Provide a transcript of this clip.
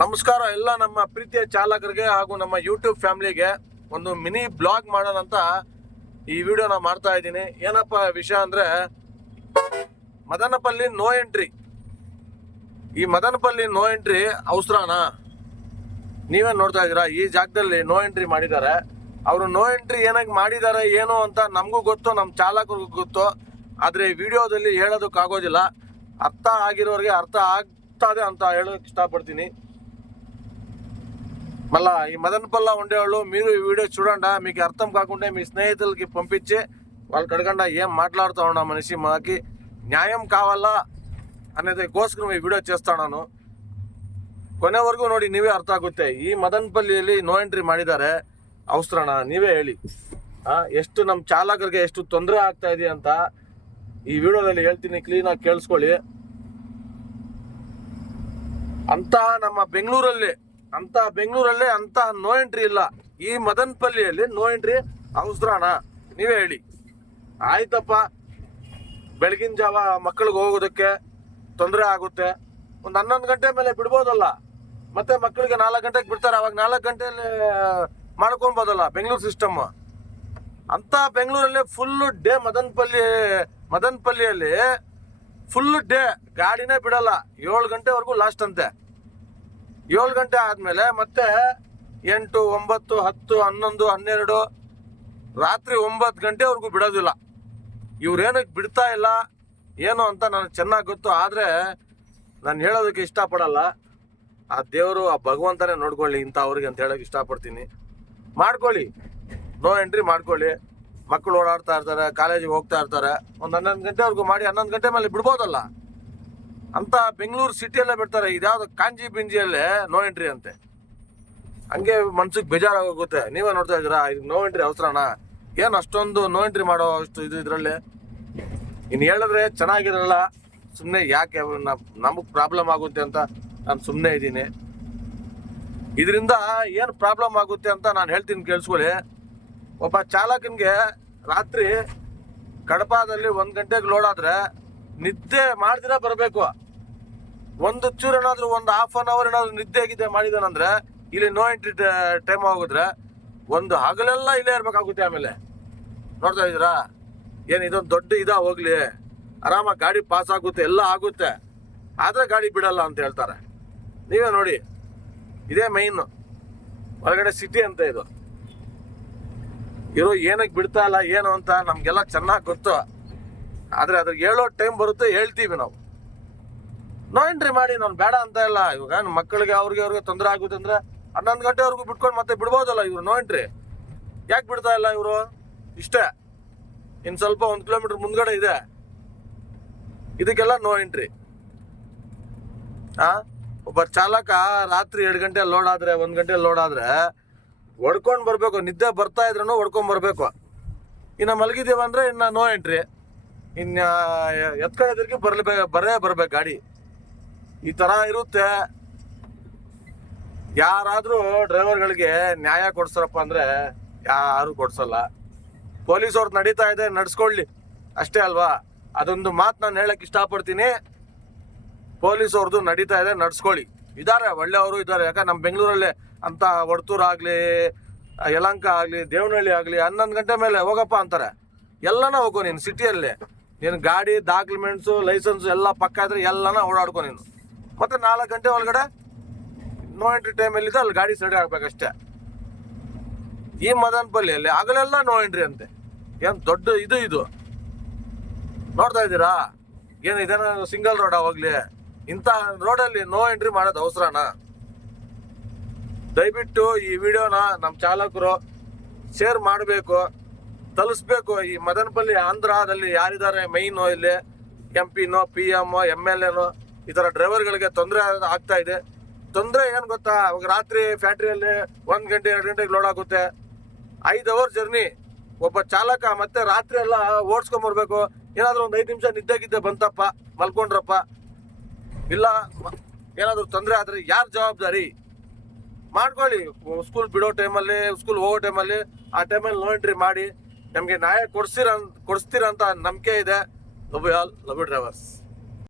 ನಮಸ್ಕಾರ ಎಲ್ಲ ನಮ್ಮ ಪ್ರೀತಿಯ ಚಾಲಕರಿಗೆ ಹಾಗೂ ನಮ್ಮ ಯೂಟ್ಯೂಬ್ ಫ್ಯಾಮಿಲಿಗೆ ಒಂದು ಮಿನಿ ಬ್ಲಾಗ್ ಮಾಡೋಣ ಅಂತ ಈ ವಿಡಿಯೋನ ಮಾಡ್ತಾ ಇದ್ದೀನಿ. ಏನಪ್ಪ ವಿಷಯ ಅಂದರೆ ಮದನಪಲ್ಲಿ ನೋ ಎಂಟ್ರಿ. ಈ ಮದನಪಲ್ಲಿ ನೋ ಎಂಟ್ರಿ ಅವಸರನ ನೀವೇ ನೋಡ್ತಾ ಇದ್ದೀರಾ. ಈ ಜಾಗದಲ್ಲಿ ನೋ ಎಂಟ್ರಿ ಮಾಡಿದ್ದಾರೆ. ಅವರು ನೋ ಎಂಟ್ರಿ ಏನಾಗಿ ಮಾಡಿದ್ದಾರೆ ಏನು ಅಂತ ನಮಗೂ ಗೊತ್ತು, ನಮ್ಮ ಚಾಲಕರಿಗೂ ಗೊತ್ತು. ಆದರೆ ವಿಡಿಯೋದಲ್ಲಿ ಹೇಳೋದಕ್ಕಾಗೋದಿಲ್ಲ. ಅರ್ಥ ಆಗಿರೋರಿಗೆ ಅರ್ಥ ಆಗ್ತದೆ ಅಂತ ಹೇಳೋಕೆ ఇష్టపడుతుంది. మళ్ళా ఈ మదనపల్ల ఉండేవాళ్ళు మీరు ఈ వీడియో చూడండి, మీకు అర్థం కాకుంటే మీ స్నేహితులకి పంపించి వాళ్ళకి అడగండి ఏం మాట్లాడుతూ ఉన్నా మనిషి మాకి న్యాయం కావాలా ಅನ್ನೋದಕ್ಕೋಸ್ಕರ ಈ ವಿಡಿಯೋ చేస్తాను. ಕೊನೆವರೆಗೂ ನೋಡಿ, ನೀವೇ ಅರ್ಥ ಆಗುತ್ತೆ. ಈ ಮದನಪಲ್ಲಿಯಲ್ಲಿ ನೋ ಎಂಟ್ರಿ ಮಾಡಿದ್ದಾರೆ ಅವಸರನ ನೀವೇ ಹೇಳಿ. ಎಷ್ಟು ನಮ್ಮ ಚಾಲಕರಿಗೆ ಎಷ್ಟು ತೊಂದರೆ ಆಗ್ತಾ ಇದೆ ಅಂತ ಈ ವಿಡಿಯೋದಲ್ಲಿ ಹೇಳ್ತೀನಿ, ಕ್ಲೀನಾಗಿ ಕೇಳಿಸ್ಕೊಳ್ಳಿ. ಅಂತ ನಮ್ಮ ಬೆಂಗಳೂರಲ್ಲಿ ಅಂತ ನೋ ಎಂಟ್ರಿ ಇಲ್ಲ. ಈ ಮದನಪಲ್ಲಿಯಲ್ಲಿ ನೋ ಎಂಟ್ರಿ ಅವಸರನ ನೀವೇ ಹೇಳಿ. ಆಯ್ತಪ್ಪ, ಬೆಳಗಿನ ಜಾವ ಮಕ್ಕಳಿಗೆ ಹೋಗೋದಕ್ಕೆ ತೊಂದರೆ ಆಗುತ್ತೆ, ಒಂದು 11 ಗಂಟೆ ಮೇಲೆ ಬಿಡ್ಬೋದಲ್ಲ. ಮತ್ತೆ ಮಕ್ಕಳಿಗೆ 4 ಗಂಟೆಗೆ ಬಿಡ್ತಾರೆ, ಅವಾಗ 4 ಗಂಟೆಯಲ್ಲಿ ಮಾಡ್ಕೊಬೋದಲ್ಲ ಬೆಂಗಳೂರು ಸಿಸ್ಟಮ್. ಅಂತ ಬೆಂಗಳೂರಲ್ಲಿ ಫುಲ್ ಡೇ ಮದನಪಲ್ಲಿಯಲ್ಲಿ ಫುಲ್ ಡೇ ಗಾಡಿನೇ ಬಿಡಲ್ಲ. 7 ಗಂಟೆವರೆಗೂ ಲಾಸ್ಟ್ ಅಂತೆ. 7 ಗಂಟೆ ಆದಮೇಲೆ ಮತ್ತೆ 8, 9, 10, 11, 12 ರಾತ್ರಿ 9 ಗಂಟೆವರೆಗೂ ಬಿಡೋದಿಲ್ಲ. ಇವ್ರೇನಕ್ಕೆ ಬಿಡ್ತಾ ಇಲ್ಲ ಏನು ಅಂತ ನನಗೆ ಚೆನ್ನಾಗಿ ಗೊತ್ತು. ಆದರೆ ನಾನು ಹೇಳೋದಕ್ಕೆ ಇಷ್ಟಪಡಲ್ಲ. ಆ ದೇವರು, ಆ ಭಗವಂತನೇ ನೋಡ್ಕೊಳ್ಳಿ ಇಂಥವ್ರಿಗೆ ಅಂತ ಹೇಳೋಕೆ ಇಷ್ಟಪಡ್ತೀನಿ. ಮಾಡ್ಕೊಳ್ಳಿ, ನೋ ಎಂಟ್ರಿ ಮಾಡ್ಕೊಳ್ಳಿ. ಮಕ್ಕಳು ಓಡಾಡ್ತಾ ಇರ್ತಾರೆ, ಕಾಲೇಜಿಗೆ ಹೋಗ್ತಾ ಇರ್ತಾರೆ, ಒಂದು 11 ಗಂಟೆವರೆಗೂ ಮಾಡಿ 11 ಗಂಟೆ ಮೇಲೆ ಬಿಡ್ಬೋದಲ್ಲ. ಅಂತ ಬೆಂಗಳೂರು ಸಿಟಿಯಲ್ಲೇ ಬಿಡ್ತಾರೆ. ಇದ್ಯಾವುದು ಕಾಂಜಿ ಬಿಂಜಿಯಲ್ಲೇ ನೋ ಎಂಟ್ರಿ ಅಂತೆ. ಹಂಗೆ ಮನ್ಸಿಗೆ ಬೇಜಾರಾಗೋಗುತ್ತೆ. ನೀವೇ ನೋಡ್ತಾ ಇದ್ದೀರಾ, ಇದು ನೋ ಎಂಟ್ರಿ ಅವಸರನ? ಏನು ಅಷ್ಟೊಂದು ನೋ ಎಂಟ್ರಿ ಮಾಡೋ ಅಷ್ಟು ಇದರಲ್ಲಿ ಇನ್ನು ಹೇಳಿದ್ರೆ ಚೆನ್ನಾಗಿರಲ್ಲ. ಸುಮ್ಮನೆ ಯಾಕೆ ನಮಗೆ ಪ್ರಾಬ್ಲಮ್ ಆಗುತ್ತೆ ಅಂತ ನಾನು ಸುಮ್ಮನೆ ಇದ್ದೀನಿ. ಇದರಿಂದ ಏನು ಪ್ರಾಬ್ಲಮ್ ಆಗುತ್ತೆ ಅಂತ ನಾನು ಹೇಳ್ತೀನಿ, ಕೇಳಿಸ್ಕೊಳ್ಳಿ. ಒಬ್ಬ ಚಾಲಕನಿಗೆ ರಾತ್ರಿ ಕಡಪದಲ್ಲಿ 1 ಗಂಟೆಗೆ ಲೋಡ್ ಆದರೆ ನಿದ್ದೆ ಮಾಡ್ದಿರ ಬರಬೇಕು. ಒಂದು ಚೂರು ಏನಾದರೂ ಒಂದು ½ ಅನ್ ಅವರ್ ಏನಾದರೂ ನಿದ್ದೆ ಗಿದ್ದೆ ಮಾಡಿದಾನಂದ್ರೆ ಇಲ್ಲಿ ನೋ ಎಂಟ್ರಿ ಟೈಮ್ ಹೋಗಿದ್ರೆ ಒಂದು ಹಗಲೆಲ್ಲ ಇಲ್ಲೇ ಇರ್ಬೇಕಾಗುತ್ತೆ. ಆಮೇಲೆ ನೋಡ್ತಾ ಇದ್ದೀರಾ, ಏನು ಇದೊಂದು ದೊಡ್ಡ ಹೋಗ್ಲಿ, ಆರಾಮಾಗಿ ಗಾಡಿ ಪಾಸ್ ಆಗುತ್ತೆ, ಎಲ್ಲ ಆಗುತ್ತೆ, ಆದರೆ ಗಾಡಿ ಬಿಡಲ್ಲ ಅಂತ ಹೇಳ್ತಾರೆ. ನೀವೇ ನೋಡಿ, ಇದೇ ಮೈನ್ ಹೊರಗಡೆ ಸಿಟಿ ಅಂತ ಇದು. ಇರೋ ಏನಕ್ಕೆ ಬಿಡ್ತಾ ಇಲ್ಲ ಏನು ಅಂತ ನಮಗೆಲ್ಲ ಚೆನ್ನಾಗಿ ಗೊತ್ತು. ಆದರೆ ಅದ್ರಿಗೆ ಹೇಳೋ ಟೈಮ್ ಬರುತ್ತೆ, ಹೇಳ್ತೀವಿ ನಾವು. ನೋ ಎಂಟ್ರಿ ಮಾಡಿ, ನಾನು ಬೇಡ ಅಂತ ಇಲ್ಲ. ಇವಾಗ ಮಕ್ಕಳಿಗೆ ಅವ್ರಿಗೆ ತೊಂದರೆ ಆಗುತ್ತೆ ಅಂದರೆ 11 ಗಂಟೆವರೆಗೂ ಬಿಟ್ಕೊಂಡು ಮತ್ತೆ ಬಿಡ್ಬೋದಲ್ಲ ಇವರು. ನೋ ಎಂಟ್ರಿ ಯಾಕೆ ಬಿಡ್ತಾ ಇಲ್ಲ ಇವರು? ಇಷ್ಟೇ, ಇನ್ನು ಸ್ವಲ್ಪ 1 ಕಿಲೋಮೀಟರ್ ಮುಂದ್ಗಡೆ ಇದೆ, ಇದಕ್ಕೆಲ್ಲ ನೋ ಎಂಟ್ರಿ. ಒಬ್ಬ ಚಾಲಕ ರಾತ್ರಿ 2 ಗಂಟೆ ಲೋಡ್ ಆದರೆ 1 ಗಂಟೆ ಲೋಡ್ ಆದರೆ ಹೊಡ್ಕೊಂಡು ಬರಬೇಕು. ನಿದ್ದೆ ಬರ್ತಾ ಇದ್ರೂ ಹೊಡ್ಕೊಂಡು ಬರಬೇಕು. ಇನ್ನು ಮಲಗಿದ್ದೀವಂದ್ರೆ ಇನ್ನು ನೋ ಎಂಟ್ರಿ. ಇನ್ನು ಎತ್ಕೊಳ್ಳೋದ್ರಿಗೆ ಬರಬೇಕು ಗಾಡಿ. ಈ ಥರ ಇರುತ್ತೆ. ಯಾರಾದರೂ ಡ್ರೈವರ್ಗಳಿಗೆ ನ್ಯಾಯ ಕೊಡ್ಸಾರಪ್ಪ ಅಂದರೆ ಯಾರು ಕೊಡ್ಸಲ್ಲ. ಪೊಲೀಸವ್ರು ನಡೀತಾ ಇದೆ, ನಡ್ಸ್ಕೊಳ್ಳಿ ಅಷ್ಟೇ ಅಲ್ವಾ? ಅದೊಂದು ಮಾತು ನಾನು ಹೇಳಕ್ಕೆ ಇಷ್ಟಪಡ್ತೀನಿ. ಪೊಲೀಸವ್ರದ್ದು ನಡೀತಾ ಇದೆ, ನಡ್ಸ್ಕೊಳ್ಳಿ. ಇದ್ದಾರೆ, ಒಳ್ಳೆಯವರು ಇದ್ದಾರೆ. ಯಾಕಂದ್ರೆ ನಮ್ಮ ಬೆಂಗಳೂರಲ್ಲಿ ಅಂತ ವರ್ತೂರು ಆಗಲಿ, ಯಲಹಂಕ ಆಗಲಿ, ದೇವನಹಳ್ಳಿ ಆಗಲಿ 11 ಗಂಟೆ ಮೇಲೆ ಹೋಗಪ್ಪ ಅಂತಾರೆ. ಎಲ್ಲನ ಹೋಗೋ ನೀನು ಸಿಟಿಯಲ್ಲಿ. ನೀನು ಗಾಡಿ ಡಾಕ್ಯುಮೆಂಟ್ಸು ಲೈಸೆನ್ಸು ಎಲ್ಲ ಪಕ್ಕ ಇದ್ರೆ ಎಲ್ಲನ ಓಡಾಡ್ಕೊ ನೀನು. ಮತ್ತು 4 ಗಂಟೆ ಒಳಗಡೆ ನೋ ಎಂಟ್ರಿ ಟೈಮಲ್ಲಿದೆ, ಅಲ್ಲಿ ಗಾಡಿ ಸೈಡ್ ಆಗ್ಬೇಕಷ್ಟೇ. ಈ ಮದನಪಲ್ಲಿಯಲ್ಲಿ ಆಗಲೆಲ್ಲ ನೋ ಎಂಟ್ರಿ ಅಂತೆ. ಏನು ದೊಡ್ಡ ಇದು ನೋಡ್ತಾ ಇದ್ದೀರಾ? ಏನು ಇದೇನೋ ಸಿಂಗಲ್ ರೋಡ್ ಹೋಗ್ಲಿ, ಇಂಥ ರೋಡಲ್ಲಿ ನೋ ಎಂಟ್ರಿ ಮಾಡೋದು ಅವಸರನ? ದಯವಿಟ್ಟು ಈ ವಿಡಿಯೋನ ನಮ್ಮ ಚಾಲಕರು ಶೇರ್ ಮಾಡಬೇಕು, ತಲುಪಿಸ್ಬೇಕು. ಈ ಮದನಪಲ್ಲಿ ಆಂಧ್ರದಲ್ಲಿ ಯಾರಿದ್ದಾರೆ ಮೈನು, ಇಲ್ಲಿ MP ನೋ PM MLA ಈ ಥರ ಡ್ರೈವರ್ಗಳಿಗೆ ತೊಂದರೆ ಆಗ್ತಾ ಇದೆ. ತೊಂದರೆ ಏನು ಗೊತ್ತಾ? ಅವಾಗ ರಾತ್ರಿ ಫ್ಯಾಕ್ಟ್ರಿಯಲ್ಲಿ 1 ಗಂಟೆ 2 ಗಂಟೆಗೆ ಲೋಡ್ ಆಗುತ್ತೆ. 5 ಅವರ್ ಜರ್ನಿ. ಒಬ್ಬ ಚಾಲಕ ಮತ್ತೆ ರಾತ್ರಿ ಎಲ್ಲ ಓಡಿಸ್ಕೊಂಬರ್ಬೇಕು. ಏನಾದರೂ ಒಂದು 5 ನಿಮಿಷ ನಿದ್ದೆಗಿದ್ದೆ ಬಂತಪ್ಪ, ಮಲ್ಕೊಂಡ್ರಪ್ಪ, ಇಲ್ಲ ಏನಾದರೂ ತೊಂದರೆ ಆದರೆ ಯಾರು ಜವಾಬ್ದಾರಿ? ಮಾಡ್ಕೊಳ್ಳಿ. ಸ್ಕೂಲ್ ಬಿಡೋ ಟೈಮಲ್ಲಿ, ಸ್ಕೂಲ್ ಹೋಗೋ ಟೈಮಲ್ಲಿ, ಆ ಟೈಮಲ್ಲಿ ನೋ ಎಂಟ್ರಿ ಮಾಡಿ. ನಮಗೆ ನ್ಯಾಯ ಕೊಡಿಸ್ತೀರಂತ ನಂಬಿಕೆ ಇದೆ. Love you all, love you drivers.